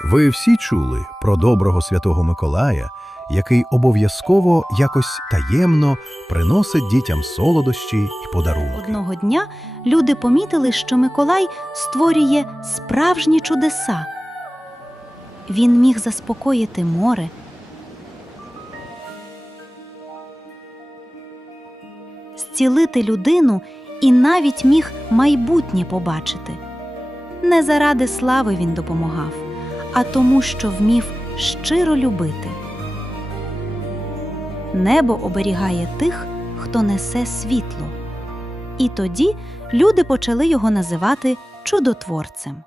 Ви всі чули про доброго святого Миколая, який обов'язково якось таємно приносить дітям солодощі й подарунки. Одного дня люди помітили, що Миколай створює справжні чудеса. Він міг заспокоїти море, зцілити людину і навіть міг майбутнє побачити. Не заради слави він допомагав, а тому, що вмів щиро любити. Небо оберігає тих, хто несе світло. І тоді люди почали його називати чудотворцем.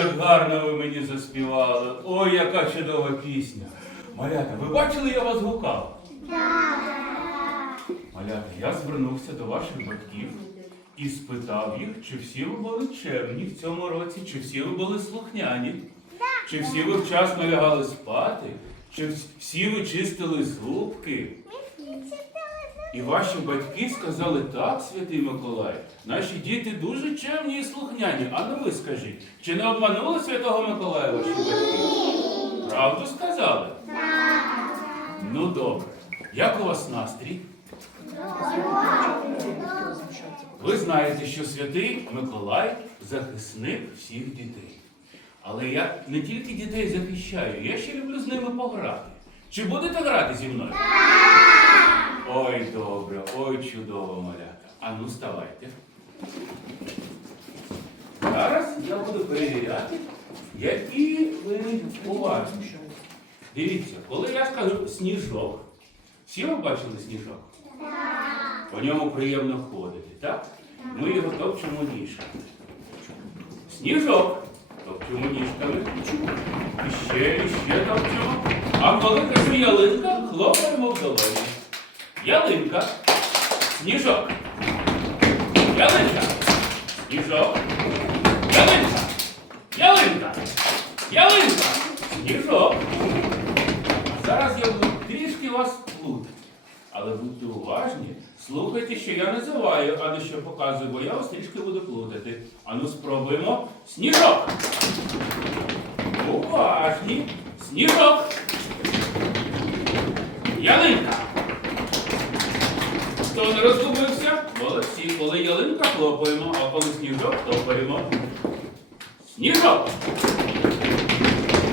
Як гарно ви мені заспівали. Ой, яка чудова пісня. Малята, ви бачили, я вас гукав? Малята, я звернувся до ваших батьків і спитав їх, чи всі ви були чемні в цьому році, чи всі ви були слухняні, чи всі ви вчасно лягали спати, чи всі ви чистили зубки. І ваші батьки сказали так, святий Миколай. Наші діти дуже чемні і слухняні. А ну ви скажіть, чи не обманули святого Миколая ваші батьки? Правду сказали? Так. Ну добре. Як у вас настрій? Ви знаєте, що святий Миколай захисник всіх дітей. Але я не тільки дітей захищаю, я ще люблю з ними пограти. Чи будете грати зі мною? Так! Ой, добре, ой, чудово, малята. А ну, вставайте. Зараз я буду перевіряти, які ви уважні. Дивіться, коли я скажу сніжок, всі ви бачили сніжок? По ньому приємно ходити, так? Ми його топчемо ніжками. Сніжок топчемо ніжками. І ще, і ще топчемо. А коли кажу ялинка, хлопаємо в долоні. Ялинка, сніжок. Ялинка, сніжок. Ялинка, ялинка, ялинка, сніжок. Зараз я буду трішки вас плутати. Але будьте уважні, слухайте, що я називаю, а не що показую, бо я вас трішки буду плутати. Ану спробуємо. Сніжок. Уважні. Сніжок. Ялинка. Хто не розгубився? Молодці. Коли ялинка хлопаємо, а коли сніжок топаємо. Сніжок.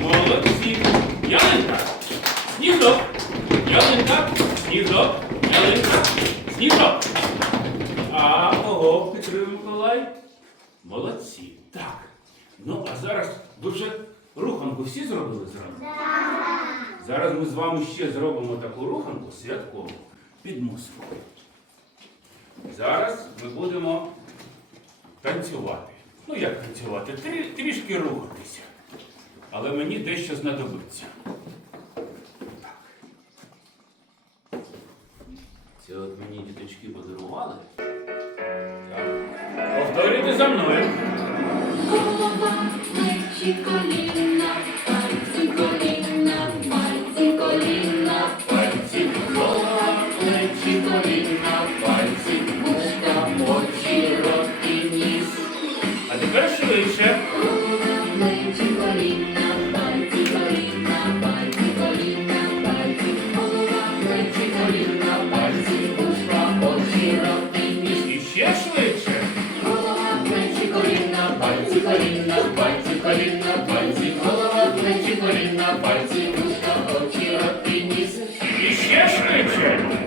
Молодці. Ялинка. Сніжок. Ялинка. Сніжок. Ялинка. Сніжок. А кого Петро Миколай? Молодці. Так. Ну, а зараз ви вже руханку всі зробили зразу? Зараз ми з вами ще зробимо таку руханку святкову під музику. Зараз ми будемо танцювати. Ну як танцювати? Трі, трішки рухатися. Але мені дещо знадобиться. Так. Це от мені діточки подарували. Так. Повторюйте за мною. Голова, плечі, на пальці, вушка, очі, рот і ніс. І ще швидше.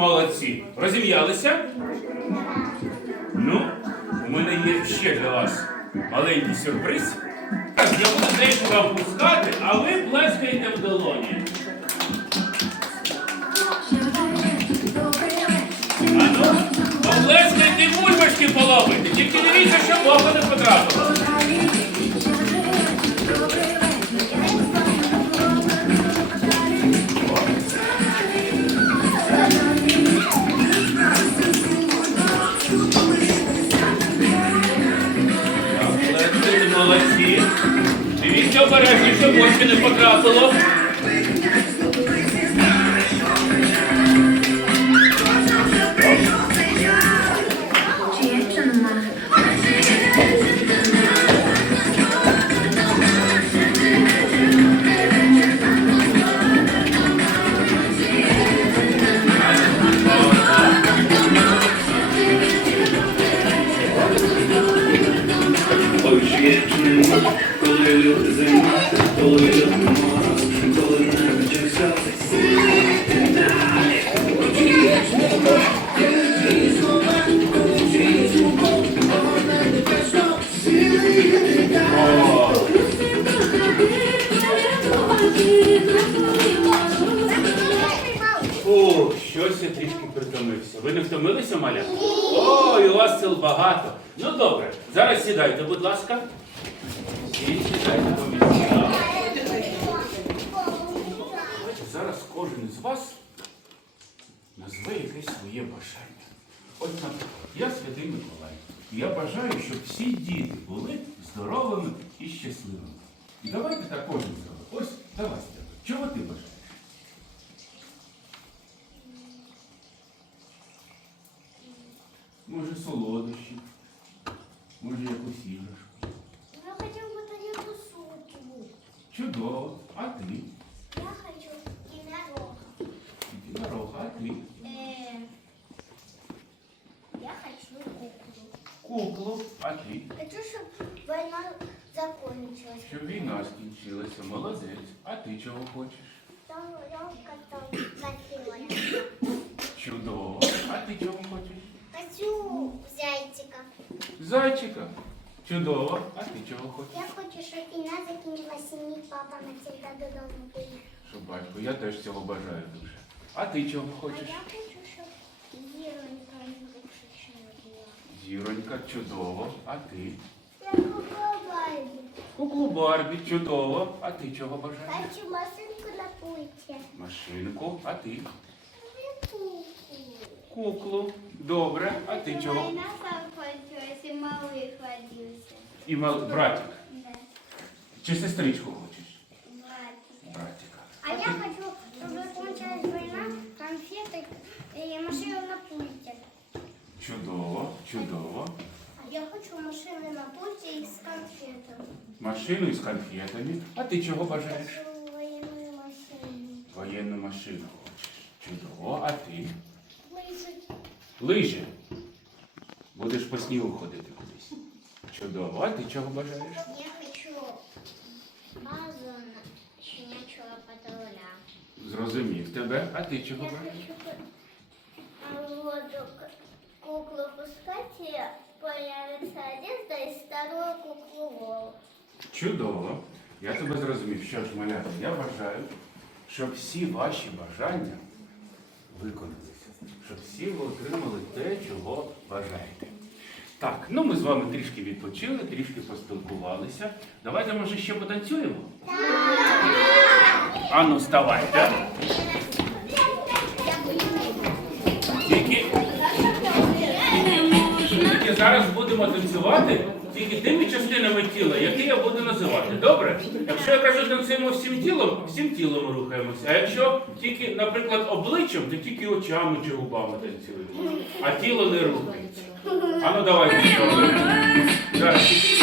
Молодці. Розім'ялися? Ну, у мене є ще для вас маленький сюрприз. Так, я буду дещо вам пускати, а ви плескаєте в долоні. А ну, поплескайте бульбашки полопайте. Тільки дивіться, щоб в око не потрапило. Молодці. Дивіться обережно, щоб в очі не потрапило. Вічні, коли люди зима, коли люди мороз, коли не вчився, Фу, щось я трішки притомився. Ви не втомилися, маля? Ой, у вас сил багато. Ну добре, зараз сідайте, будь ласка. кожен з вас назве якесь своє бажання. От, наприклад, я святий Миколай. Я бажаю, щоб всі діти були здоровими і щасливими. І давайте так кожен зробимо. Ось давайте. Чого ти бажаєш? Може солодощі, може якусь іграшку. Я хотів би та тарілку супу. Чудово, а ти? Э, Я хочу куклу. Куклу, а ти? Хочу, чтобы война закончилась. Щоб війна скінчилася, молодець. А ти чого хочеш? Там лёгко там красиво. Чудово. А ти чого хочеш? Хочу зайчика. Зайчика. Чудово. А ти чого хочеш? Я хочу, щоб війна закінчилася, і мій папа навсегда додому приїхав. Щоб батько, я теж цього бажаю дуже. А ти чого А я хочу, щоб зіронька не виключила. Зіронька, чудово. А ти? Я кукла Куклу Барбі, чудово. А ти чого бажаєш? Хочу машинку на пульте. Машинку, а ти? Куклу. Куклу. Добре. А ти чого? Война закончилась, и малый родился. І мал... братик. Да. Чи сестричку хочеш? Братик. Братика. А я хочу, чтобы закончилась война, конфеты и машину на пульте. Чудово, чудово. А я хочу машину на пульте и с конфетами. Машину із конфетами. А ти чого бажаєш? Хочу военную машину. Воєнну машину хочеш. Чудово. А ти? Лыжи. Лижі. Будеш по снігу ходити кудись. Чудово. А ти чого бажаєш? Я хочу базу на щенячего патруля. Зрозумів тебе. А ти чого Я бажаєш? хочу к- куклу пускать, и появится одежда и старую куклу голову. Чудово. Я тебе зрозумів. Що ж, малята, я бажаю, щоб всі ваші бажання виконалися. Щоб всі ви отримали те, чого бажаєте. Так, ну ми з вами трішки відпочили, трішки поспілкувалися. Давайте, може, ще потанцюємо? Так! Ану, вставайте. Тільки, тільки зараз будемо танцювати тільки тими частинами тіла, які я буду називати. Добре? Якщо я кажу танцюємо всім тілом, всім тілом рухаємося. А якщо тільки, наприклад, обличчям, то тільки очами чи губами танцюємо. А тіло не рухається. А ну давайте. Зараз.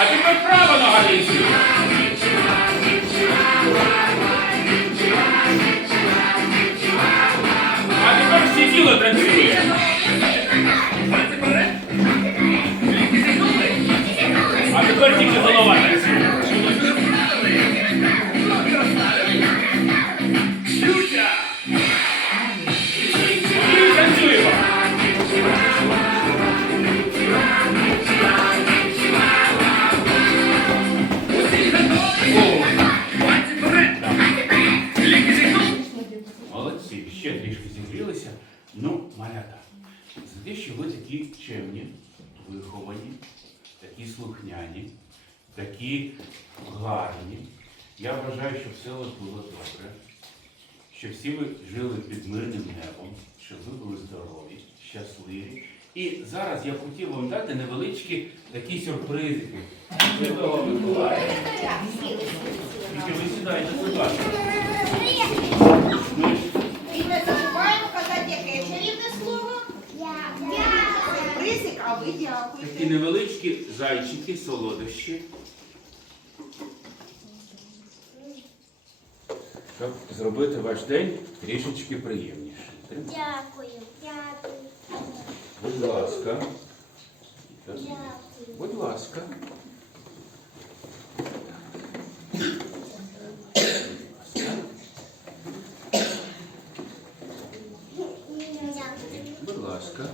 А тепер право на танцює. А тепер всі тіло танцює. Виховані, такі слухняні, такі гарні. Я вважаю, що все у вас було добре, що всі ви жили під мирним небом, щоб ви були здорові, щасливі. І зараз я хотів вам дати невеличкі такі сюрпризики. Святого Миколая. Тільки ви сідаєте, будь ласка. А ви Такі дякуєте. невеличкі зайчики, солодощі. щоб зробити ваш день трішечки приємнішим. Дякую. Дякую. Будь ласка. Дякую. Будь ласка. Дякую. Будь ласка.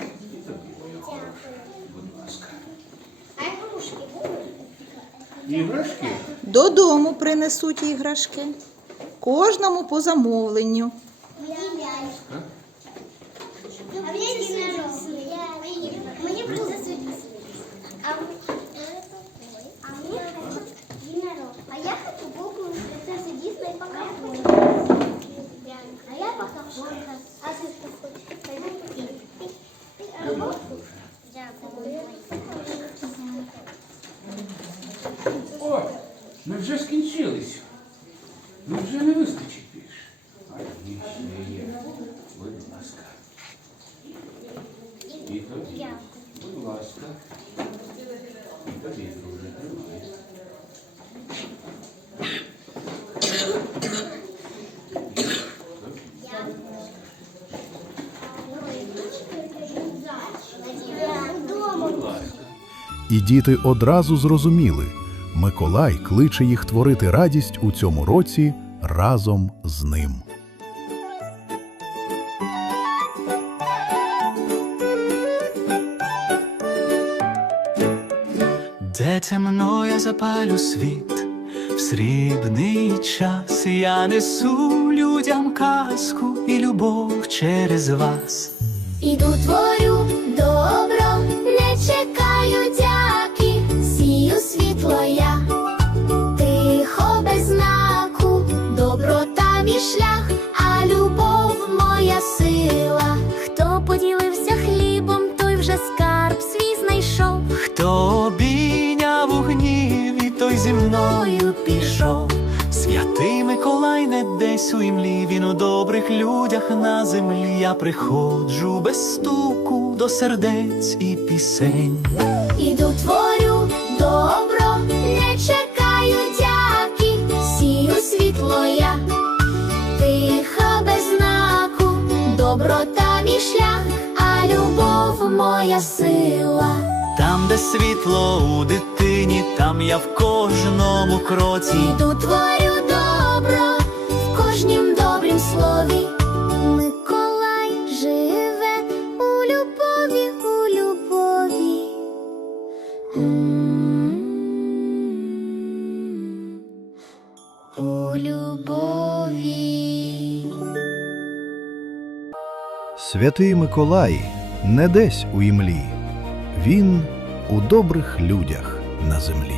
І тобі, моя хороша. Будь ласка. А ігрушки будуть? Іграшки? Додому принесуть іграшки. Кожному по замовленню. А? А мені Мені Мені принесуть А а мені єдинорог. А я хочу букву принцессы Дисней пока А я пока А ты что хочешь? Дякую. О, ми вже скінчились. Ну вже не вистачить більше. А ні, ще є. Будь ласка. І тобі. Будь ласка. І тобі, друже, тримай. І діти одразу зрозуміли Миколай кличе їх творити радість у цьому році разом з ним. Де темно я запалю світ, в срібний час я несу людям казку і любов через вас. Іду творю у імлі, він у добрих людях на землі. Я приходжу без стуку до сердець і пісень. Іду творю добро, не чекаю дяки, сію світло я, тиха без знаку, доброта мій шлях, а любов моя сила. Там, де світло у дитині, там я в кожному кроці. Іду творю добро кожнім добрім слові. Миколай живе у любові, у любові. У любові. Святий Миколай не десь у імлі, він у добрих людях на землі.